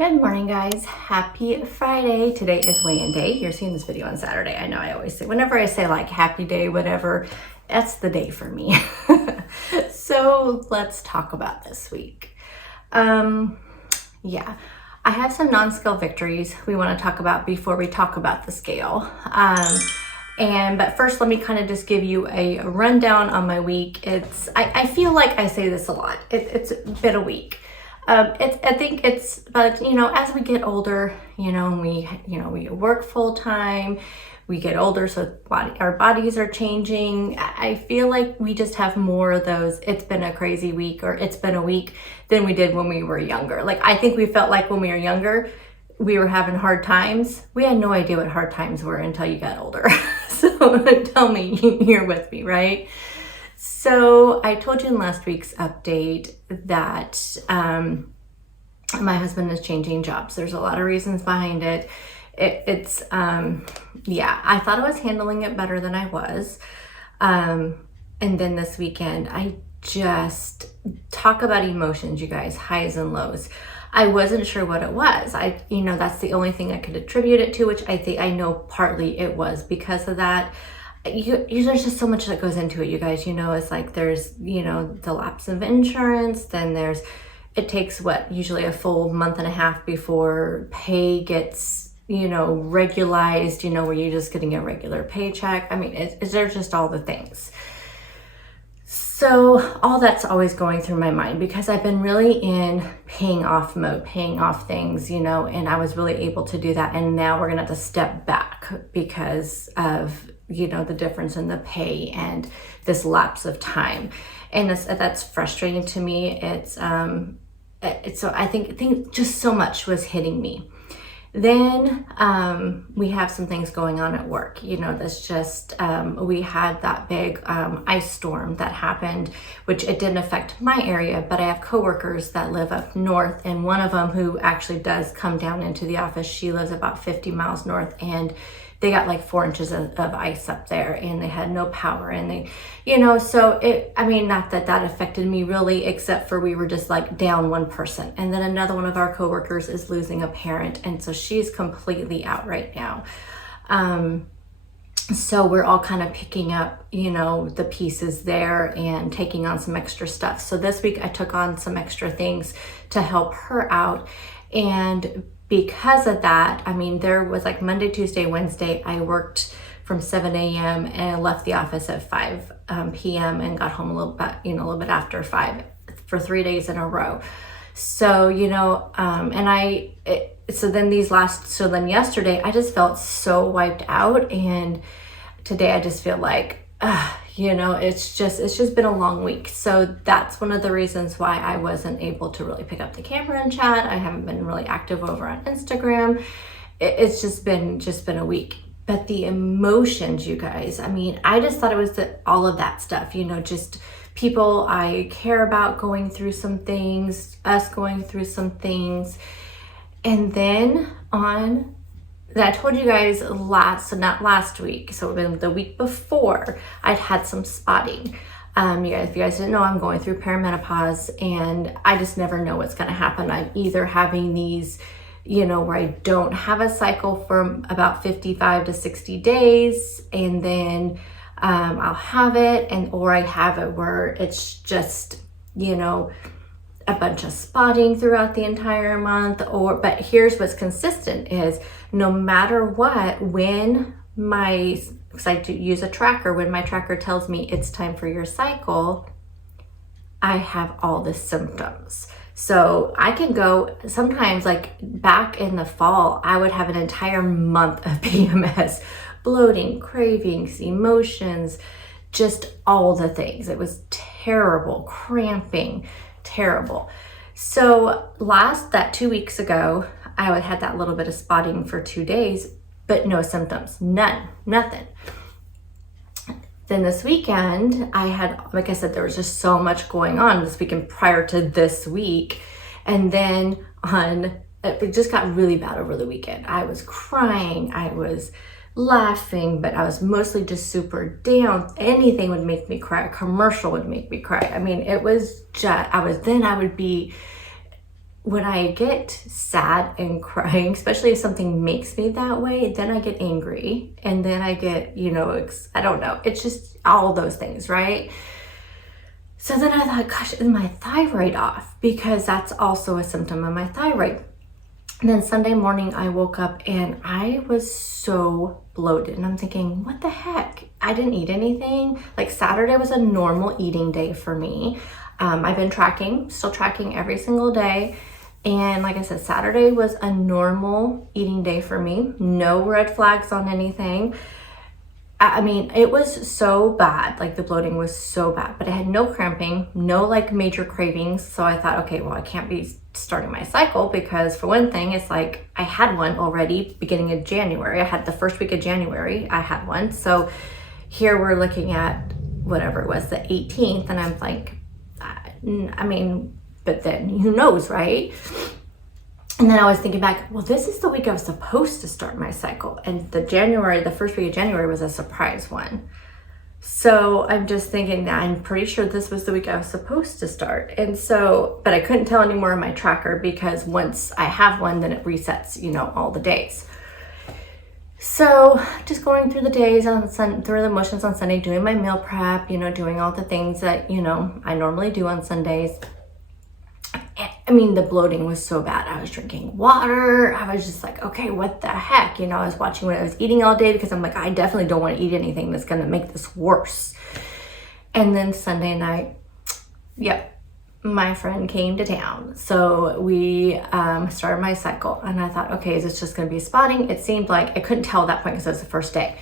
Good morning, guys. Happy Friday. Today is weigh-in day. You're seeing this video on Saturday. I know I always say, whenever I say like happy day, whatever, that's the day for me. So let's talk about this week. Yeah, I have some non-scale victories we want to talk about before we talk about the scale. But first, let me kind of just give you a rundown on my week. I feel like I say this a lot. It's been a week. I think it's, but as we get older, we work full time, we get older, so our bodies are changing. I feel like we just have more of those, it's been a crazy week, or it's been a week, than we did when we were younger. Like, I think we felt like when we were younger, we were having hard times. We had no idea what hard times were until you got older. So tell me you're with me, right? So I told you in last week's update that my husband is changing jobs. There's a lot of reasons behind it. I thought I was handling it better than I was. And then this weekend, I just talk about emotions, you guys, highs and lows. I wasn't sure what it was. That's the only thing I could attribute it to, which I know partly it was because of that. There's just so much that goes into it, you guys. It's like there's the lapse of insurance, then it takes usually a full month and a half before pay gets regularized, where you're just getting a regular paycheck. I mean, there's just all the things. So all that's always going through my mind because I've been really in paying off mode, paying off things, and I was really able to do that. And now we're gonna have to step back because of the difference in the pay and this lapse of time. And that's frustrating to me. So I think just so much was hitting me. Then we have some things going on at work. That's just, we had that big ice storm that happened, which it didn't affect my area, but I have coworkers that live up north, and one of them who actually does come down into the office, she lives about 50 miles north, and they got like 4 inches of ice up there, and they had no power, and not that affected me really, except for we were just like down one person. And then another one of our coworkers is losing a parent, and so she's completely out right now. So we're all kind of picking up, the pieces there and taking on some extra stuff. So this week I took on some extra things to help her out. And because of that, there was like Monday, Tuesday, Wednesday, I worked from 7 a.m. and I left the office at 5 p.m. and got home a little bit after 5 for 3 days in a row. So, then yesterday I just felt so wiped out, and today I just feel like, it's just been a long week. So that's one of the reasons why I wasn't able to really pick up the camera and chat. I haven't been really active over on Instagram. It's just been a week. But the emotions, you guys, I just thought it was all of that stuff, just people I care about going through some things, us going through some things. And then I told you guys not last week, so the week before, I'd had some spotting. If you guys didn't know, I'm going through perimenopause, and I just never know what's going to happen. I'm either having these, where I don't have a cycle for about 55 to 60 days, and then I'll have it, or I have it where it's just, a bunch of spotting throughout the entire month. But here's what's consistent is no matter what, because I do use a tracker, when my tracker tells me it's time for your cycle, I have all the symptoms. So I can go, sometimes like back in the fall, I would have an entire month of PMS, bloating, cravings, emotions, just all the things. It was terrible, cramping, terrible. So that 2 weeks ago, I had that little bit of spotting for 2 days, but no symptoms, nothing. Then this weekend, I had, like I said, there was just so much going on this weekend prior to this week. And then it just got really bad over the weekend. I was crying, I was laughing, but I was mostly just super down. Anything would make me cry. A commercial would make me cry. It was just, I would be when I get sad and crying, especially if something makes me that way, then I get angry, and then I get, I don't know. It's just all those things, right? So then I thought, gosh, is my thyroid off? Because that's also a symptom of my thyroid. And then Sunday morning I woke up and I was so bloated, and I'm thinking, what the heck? I didn't eat anything. Like Saturday was a normal eating day for me. I've been still tracking every single day. And like I said, Saturday was a normal eating day for me. No red flags on anything. I mean, it was so bad. Like the bloating was so bad, but I had no cramping, no like major cravings. So I thought, okay, well, I can't be starting my cycle because for one thing, it's like I had one already beginning of January. I had the first week of January, I had one. So here we're looking at whatever it was, the 18th. And I'm like, I mean, but then who knows, right? And then I was thinking back, well, this is the week I was supposed to start my cycle. And the first week of January was a surprise one. So I'm just thinking that I'm pretty sure this was the week I was supposed to start. And so, but I couldn't tell anymore on my tracker because once I have one, then it resets, all the days. So just going through the days through the motions on Sunday, doing my meal prep, doing all the things that, I normally do on Sundays. I mean, the bloating was so bad. I was drinking water. I was just like, okay, what the heck? I was watching what I was eating all day because I'm like, I definitely don't want to eat anything that's going to make this worse. And then Sunday night, my friend came to town. So we started my cycle, and I thought, okay, is this just going to be spotting? It seemed like I couldn't tell at that point because it was the first day.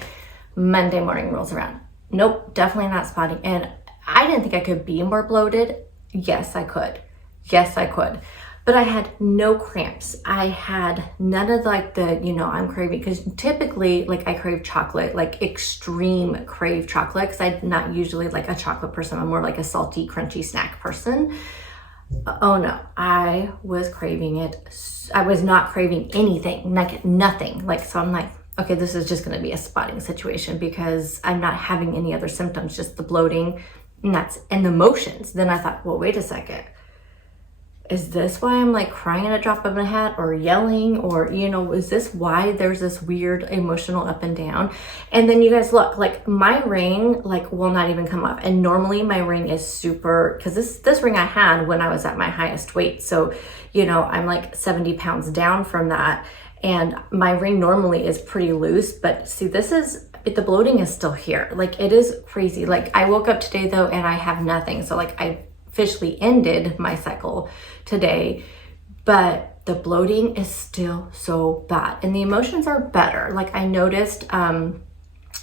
Monday morning rolls around. Nope, definitely not spotting. And I didn't think I could be more bloated. Yes, I could. But I had no cramps. I had none of like I'm craving, because typically like I crave chocolate, like extreme crave chocolate, because I'm not usually like a chocolate person. I'm more like a salty, crunchy snack person. Oh no, I was craving it. I was not craving anything, like nothing. Like, so I'm like, okay, this is just going to be a spotting situation because I'm not having any other symptoms, just the bloating and the motions. Then I thought, well, wait a second. Is this why I'm like crying at a drop of a hat or yelling, or, is this why there's this weird emotional up and down? And then you guys look, like my ring, like will not even come up. And normally my ring is super, because this ring I had when I was at my highest weight. So, I'm like 70 pounds down from that. And my ring normally is pretty loose, but see, the bloating is still here. Like it is crazy. Like I woke up today though, and I have nothing. So like I officially ended my cycle today, but the bloating is still so bad, and the emotions are better. Like I noticed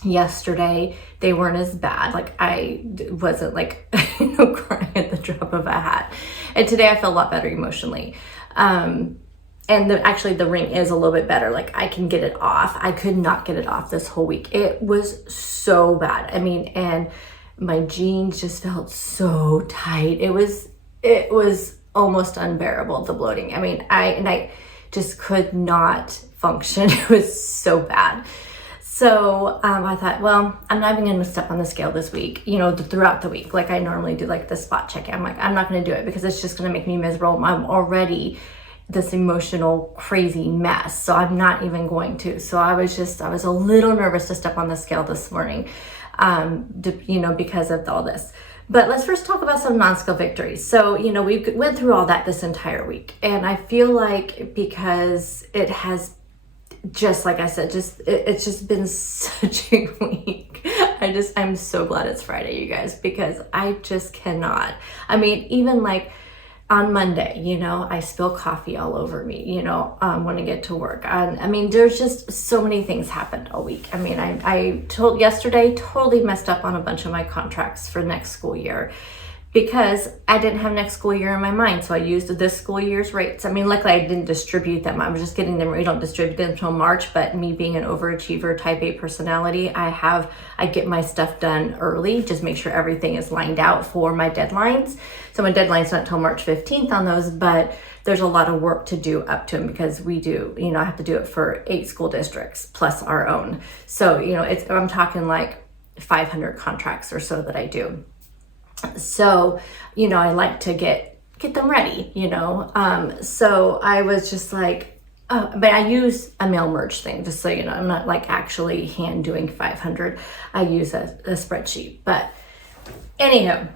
yesterday they weren't as bad. Like I wasn't like crying at the drop of a hat, and today I feel a lot better emotionally. And actually the ring is a little bit better. Like I can get it off. I could not get it off this whole week. It was so bad. I mean, and my jeans just felt so tight. It was almost unbearable, the bloating. I mean, I just could not function. It was so bad. So I thought, well, I'm not even going to step on the scale this week, throughout the week. Like I normally do like the spot check. I'm like, I'm not going to do it because it's just going to make me miserable. I'm already this emotional, crazy mess. So I'm not even going to. So I was a little nervous to step on the scale this morning. Because of all this. But let's first talk about some non-scale victories. So, we went through all that this entire week, and I feel like because it has, just like I said, it's just been such a week. I'm so glad it's Friday, you guys, because I just cannot. I mean, even like on Monday, I spill coffee all over me, when I get to work. I mean, there's just so many things happened all week. I mean, I told yesterday, totally messed up on a bunch of my contracts for next school year because I didn't have next school year in my mind. So I used this school year's rates. I mean, luckily I didn't distribute them. I was just getting them. We don't distribute them until March, but me being an overachiever type A personality, I get my stuff done early, just make sure everything is lined out for my deadlines. So my deadline's not until March 15th on those, but there's a lot of work to do up to them because we do, I have to do it for 8 school districts plus our own. So, I'm talking like 500 contracts or so that I do. So, I like to get get them ready, you know? So I was just like, but I use a mail merge thing, just so you know. I'm not like actually hand doing 500. I use a spreadsheet. But anyhow,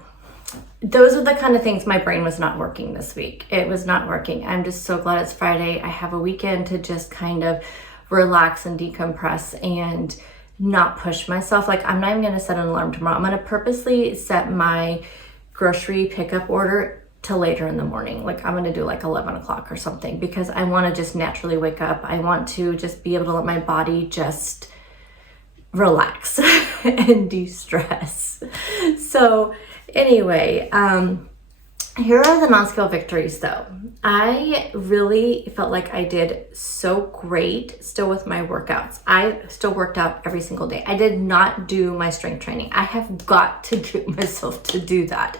those are the kind of things. My brain was not working this week. It was not working. I'm just so glad it's Friday. I have a weekend to just kind of relax and decompress and not push myself. Like, I'm not even going to set an alarm tomorrow. I'm going to purposely set my grocery pickup order till later in the morning. Like, I'm going to do like 11 o'clock or something, because I want to just naturally wake up. I want to just be able to let my body just relax and de-stress. So anyway, here are the NonScale victories though. I really felt like I did so great still with my workouts. I still worked out every single day. I did not do my strength training. I have got to get myself to do that.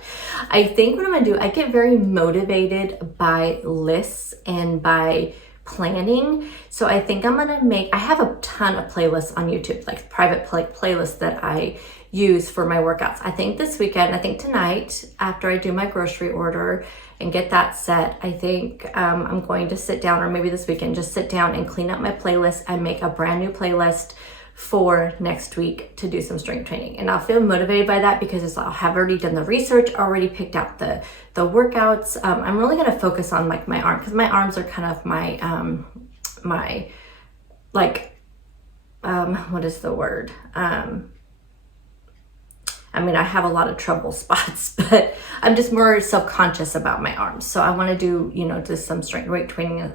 I think what I'm gonna do, I get very motivated by lists and by planning. So I think I'm gonna I have a ton of playlists on YouTube, like private playlists that I use for my workouts. I think this weekend, I think tonight, after I do my grocery order and get that set, I think I'm going to sit down, or maybe this weekend, just sit down and clean up my playlist and make a brand new playlist for next week to do some strength training. And I'll feel motivated by that because I have already done the research, already picked out the workouts. I'm really going to focus on like my arm, because my arms are kind of my what is the word? I mean, I have a lot of trouble spots, but I'm just more self-conscious about my arms. So I want to do, you know, just some strength training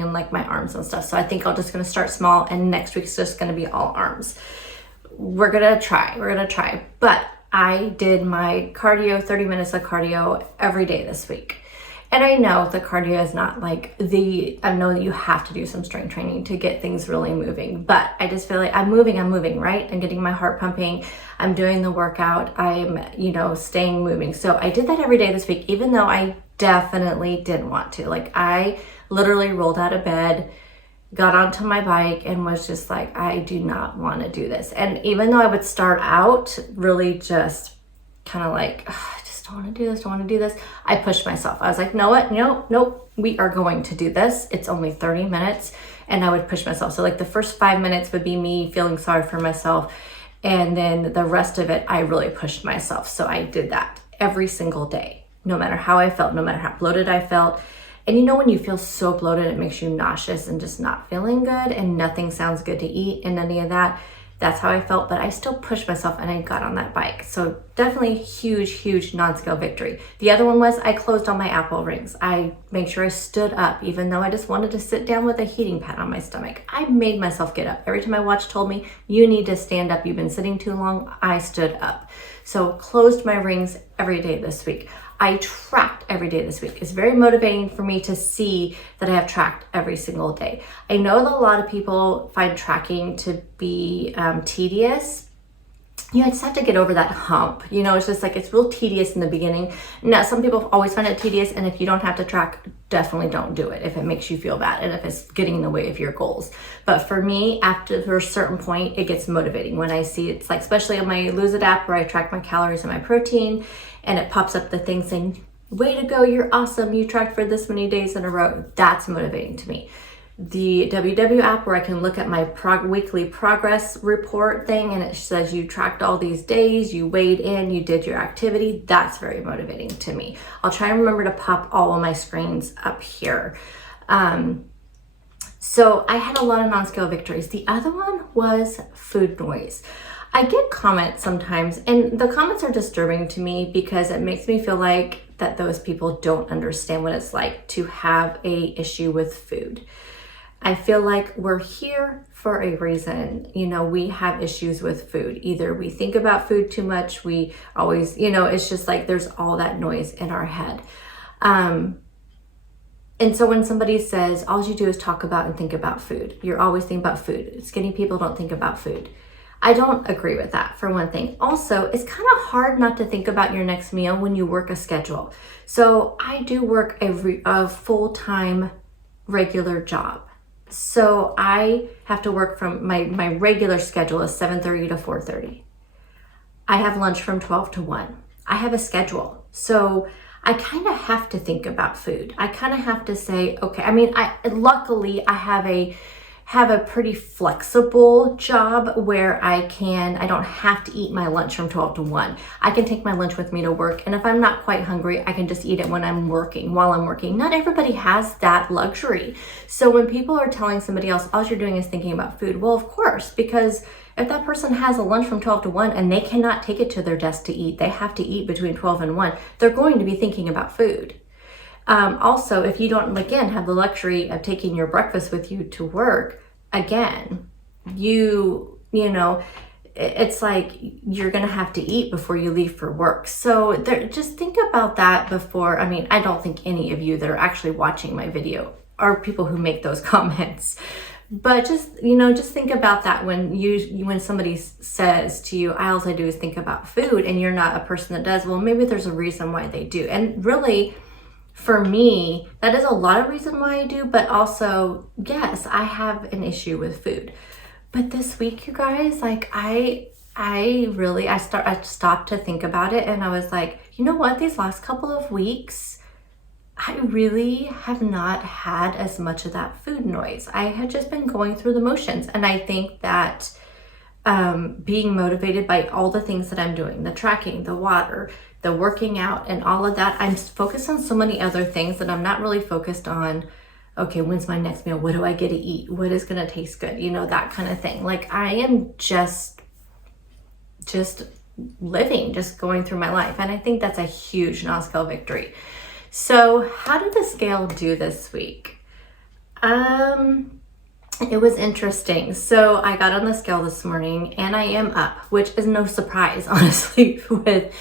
in like my arms and stuff. So I think I'm just going to start small, and next week's just going to be all arms. We're going to try. But I did my cardio, 30 minutes of cardio every day this week. And I know the cardio is not like I know that you have to do some strength training to get things really moving, but I just feel like I'm moving, right? I'm getting my heart pumping. I'm doing the workout. I'm, you know, staying moving. So I did that every day this week, even though I definitely didn't want to. Like, I literally rolled out of bed, got onto my bike, and was just like, I do not want to do this. And even though I would start out really just kind of like, I just don't want to do this, I pushed myself. I was like, know what? Nope, we are going to do this. It's only 30 minutes. And I would push myself. So like the first 5 minutes would be me feeling sorry for myself. And then the rest of it, I really pushed myself. So I did that every single day, no matter how I felt, no matter how bloated I felt. And you know, when you feel so bloated, it makes you nauseous and just not feeling good, and nothing sounds good to eat and any of that. That's how I felt, but I still pushed myself and I got on that bike. So definitely huge NonScale victory. The other one was I closed all my Apple rings. I made sure I stood up, even though I just wanted to sit down with a heating pad on my stomach. I made myself get up. Every time my watch told me, you need to stand up, you've been sitting too long, I stood up. So closed my rings every day this week. I tracked every day this week. It's very motivating for me to see that I have tracked every single day. I know that a lot of people find tracking to be tedious. I just have to get over that hump. You know, it's just like, it's real tedious in the beginning. Now, some people always find it tedious, and if you don't have to track, definitely don't do it if it makes you feel bad and if it's getting in the way of your goals. But for me, after a certain point, it gets motivating when I see it's like, especially on my Lose It app where I track my calories and my protein, and it pops up the thing saying, way to go, you're awesome, you tracked for this many days in a row. That's motivating to me. The WW app where I can look at my weekly progress report thing, and it says you tracked all these days, you weighed in, you did your activity. That's very motivating to me. I'll try and remember to pop all of my screens up here. So I had a lot of NonScale victories. The other one was food noise. I get comments sometimes, and the comments are disturbing to me because it makes me feel like that those people don't understand what it's like to have a issue with food. I feel like we're here for a reason. You know, we have issues with food. Either we think about food too much, we always, you know, it's just like there's all that noise in our head. And so when somebody says, all you do is talk about and think about food, you're always thinking about food. Skinny people don't think about food. I don't agree with that, for one thing. Also, it's kind of hard not to think about your next meal when you work a schedule. So I do work a full-time regular job. So I have to work from my regular schedule is 7:30 to 4:30. I have lunch from 12 to 1. I have a schedule. So I kind of have to think about food. I kind of have to say, okay, I mean, luckily I have a pretty flexible job where I don't have to eat my lunch from 12 to 1. I can take my lunch with me to work, and if I'm not quite hungry, I can just eat it while I'm working. Not everybody has that luxury. So when people are telling somebody else, all you're doing is thinking about food, well, of course, because if that person has a lunch from 12 to 1 and they cannot take it to their desk to eat, they have to eat between 12 and 1, they're going to be thinking about food. Also, if you don't, again, have the luxury of taking your breakfast with you to work, again, you know, it's like you're going to have to eat before you leave for work. So just think about that before. I mean, I don't think any of you that are actually watching my video are people who make those comments. But just think about that when somebody says to you, all I do is think about food, and you're not a person that does. Well, maybe there's a reason why they do. And really, for me, that is a lot of reason why I do, but also, yes, I have an issue with food. But this week, you guys, like I stopped to think about it, and I was like, you know what, these last couple of weeks, I really have not had as much of that food noise. I had just been going through the motions. And I think that being motivated by all the things that I'm doing, the tracking, the water, the working out, and all of that, I'm focused on so many other things that I'm not really focused on, okay, when's my next meal? What do I get to eat? What is going to taste good? That kind of thing. Like I am just living, just going through my life. And I think that's a huge NonScale victory. So how did the scale do this week? It was interesting. So I got on the scale this morning and I am up, which is no surprise, honestly, with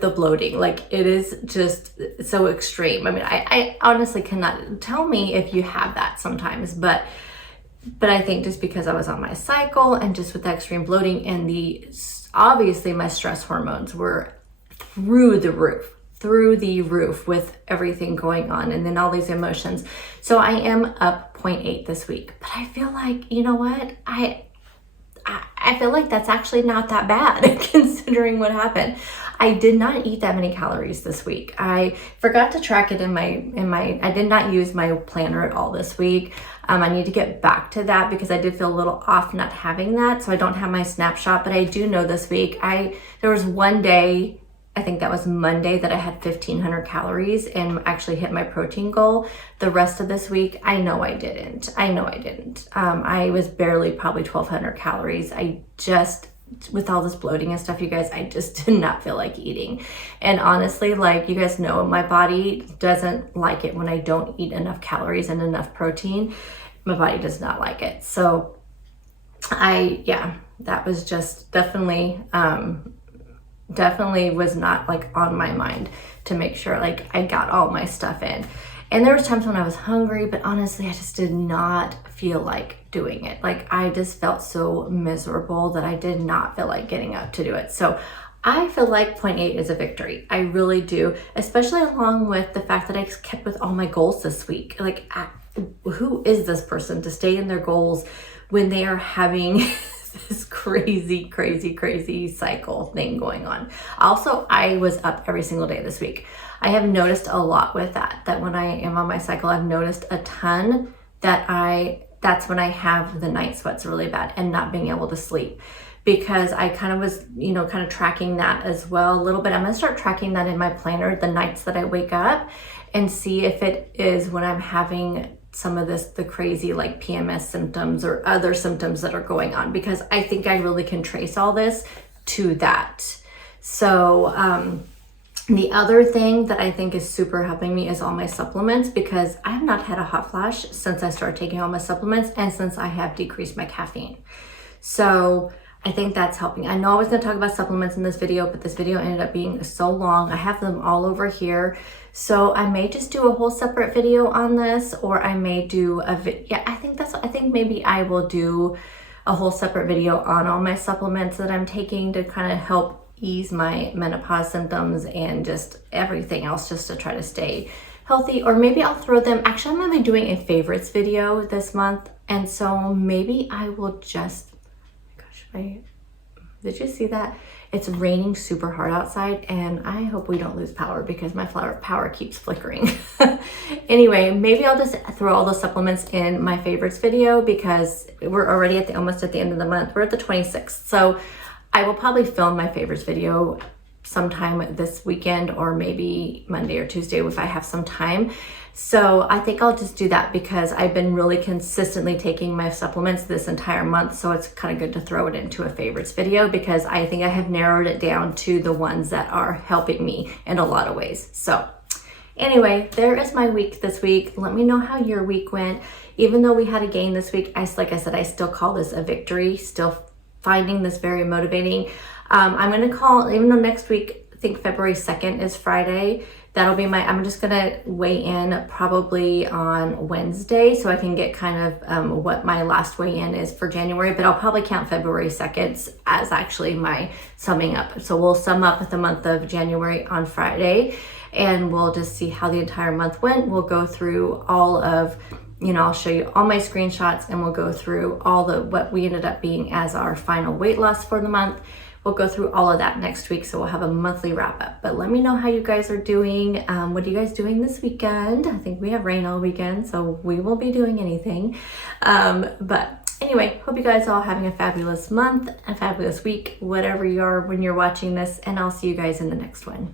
the bloating. Like it is just so extreme. I mean, I honestly cannot tell me if you have that sometimes, but I think just because I was on my cycle and just with the extreme bloating and obviously my stress hormones were through the roof with everything going on and then all these emotions. So I am up 0.8 this week, but I feel like, you know what? I feel like that's actually not that bad considering what happened. I did not eat that many calories this week. I forgot to track it I did not use my planner at all this week. I need to get back to that because I did feel a little off not having that. So I don't have my snapshot, but I do know this week, there was one day, I think that was Monday, that I had 1,500 calories and actually hit my protein goal. The rest of this week, I know I didn't. I was barely probably 1,200 calories. With all this bloating and stuff, you guys, I just did not feel like eating. And honestly, like you guys know, my body doesn't like it when I don't eat enough calories and enough protein. My body does not like it. So that was just definitely was not like on my mind to make sure like I got all my stuff in. And there was times when I was hungry, but honestly, I just did not feel like doing it. Like I just felt so miserable that I did not feel like getting up to do it. So I feel like 0.8 is a victory. I really do, especially along with the fact that I kept with all my goals this week. Like who is this person to stay in their goals when they are having this crazy cycle thing going on? Also, I was up every single day this week. I have noticed a lot with that when I am on my cycle, I've noticed a ton that's when I have the night sweats really bad and not being able to sleep, because I kind of was, kind of tracking that as well a little bit. I'm gonna start tracking that in my planner, the nights that I wake up, and see if it is when I'm having some of the crazy like PMS symptoms or other symptoms that are going on, because I think I really can trace all this to that. So the other thing that I think is super helping me is all my supplements, because I have not had a hot flash since I started taking all my supplements and since I have decreased my caffeine. So I think that's helping. I know I was going to talk about supplements in this video, but this video ended up being so long. I have them all over here. So I may just do a whole separate video on this, or I may do I think maybe I will do a whole separate video on all my supplements that I'm taking to kind of help ease my menopause symptoms and just everything else, just to try to stay healthy. Or maybe I'll throw them, actually I'm going to be doing a favorites video this month, and so maybe I will just, did you see that? It's raining super hard outside, and I hope we don't lose power because my power keeps flickering. Anyway, maybe I'll just throw all those supplements in my favorites video because we're already almost at the end of the month. We're at the 26th. So I will probably film my favorites video sometime this weekend, or maybe Monday or Tuesday if I have some time. So I think I'll just do that because I've been really consistently taking my supplements this entire month. So it's kind of good to throw it into a favorites video because I think I have narrowed it down to the ones that are helping me in a lot of ways. So anyway, there is my week this week. Let me know how your week went. Even though we had a gain this week, like I said, I still call this a victory. Still finding this very motivating. I'm going to call, even though next week, I think February 2nd is Friday, that'll be I'm just going to weigh in probably on Wednesday so I can get kind of what my last weigh in is for January, but I'll probably count February 2nd as actually my summing up. So we'll sum up the month of January on Friday, and we'll just see how the entire month went. We'll go through all of, I'll show you all my screenshots, and we'll go through all what we ended up being as our final weight loss for the month. We'll go through all of that next week, so we'll have a monthly wrap up. But let me know how you guys are doing. What are you guys doing this weekend? I think we have rain all weekend, so we won't be doing anything. But anyway, hope you guys are all having a fabulous month, a fabulous week, whatever you are when you're watching this, and I'll see you guys in the next one.